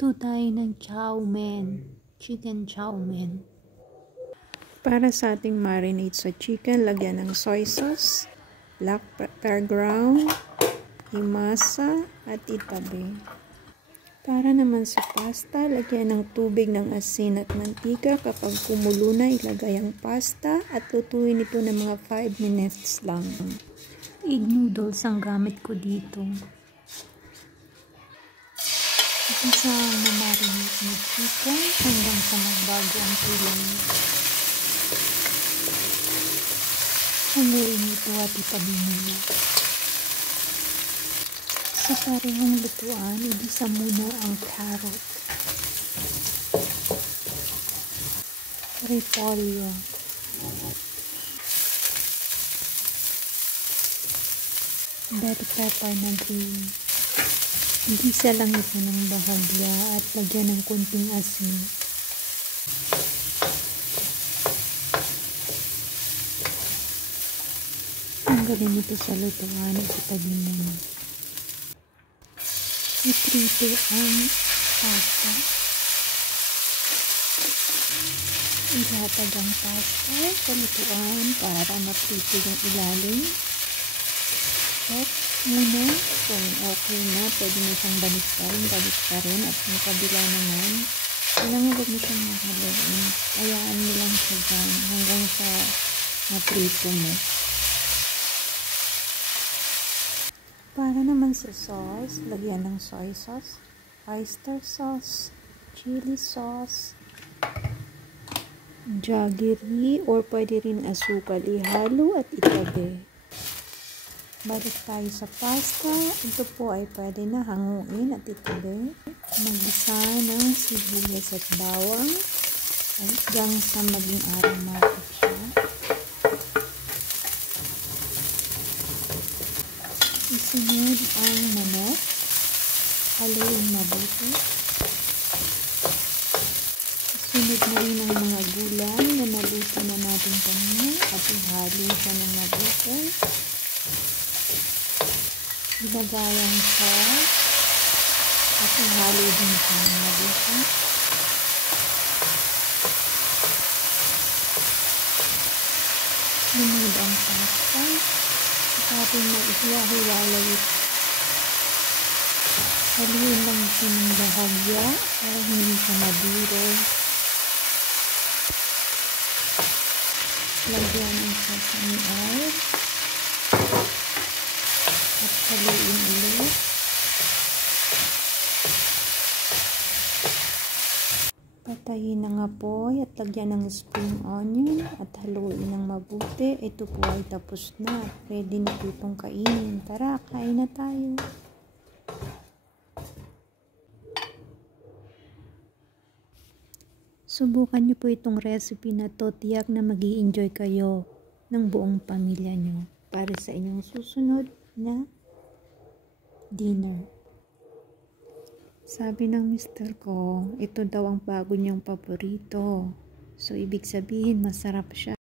Magluto tayo ng chow mein, chicken chow mein. Para sa ating marinade sa chicken, lagyan ng soy sauce, black pepper ground, himasa, at itabi. Para naman sa pasta, lagyan ng tubig ng asin at mantika. Kapag kumulo na, ilagay ang pasta at lutuin ito ng mga 5 minutes lang. Egg noodles ang gamit ko dito. Isa ang marinate ng chicken hanggang sa magbago ang kulay. Haluin ito at itabi muna. Sa parehong lutuan, igisa muna ang carrot, repolyo, bell pepper na green. Igisa lang ito ng bahagya at lagyan ng kunting asin. Tanggalin ito sa lutuan at itabi muna. Iprito ang pasta. Ilatag ang pasta sa lutuan para maprito yung ilalim. Check muna kung okay na, pwede mo siyang baliktarin at yung kabila naman, kailangan huwag mo siyang mahaluin. Hayaan mo lang siya dyan hanggang sa maprito mo. Para naman sa sauce, lagyan ng soy sauce, oyster sauce, chili sauce, jaggery or pwede rin asukal, ihalo at itabi. Balik tayo sa pasta. Ito po ay pwede na hanguin at itabi. Mag-isa ng sibuyas at bawang hanggang sa maging aromatic siya. Isunod ang manok. Haluin mabuti. Isunod na rin ang mga gulay na naluto na natin kanina at ihalo siya ng mabuti. Ilagay ang sauce at ihalo din siya ng mabuti. Lunod ang pasta. Tapos na ihiwa-hiwalay ito. Haluin lang ito ng bahagya para hindi siya maduro. Lagyan ng sesame oil at haluin ulit. Patayin ang apoy at lagyan ng spring onion at haluin ng mabuti. Ito po ay tapos na. Ready na po itong kainin. Tara, kain na tayo. Subukan niyo po itong recipe na to. Tiyak na mag-i-enjoy kayo ng buong pamilya niyo para sa inyong susunod na dinner. Sabi ng mister ko, ito daw ang bago niyang paborito. So, ibig sabihin, masarap siya.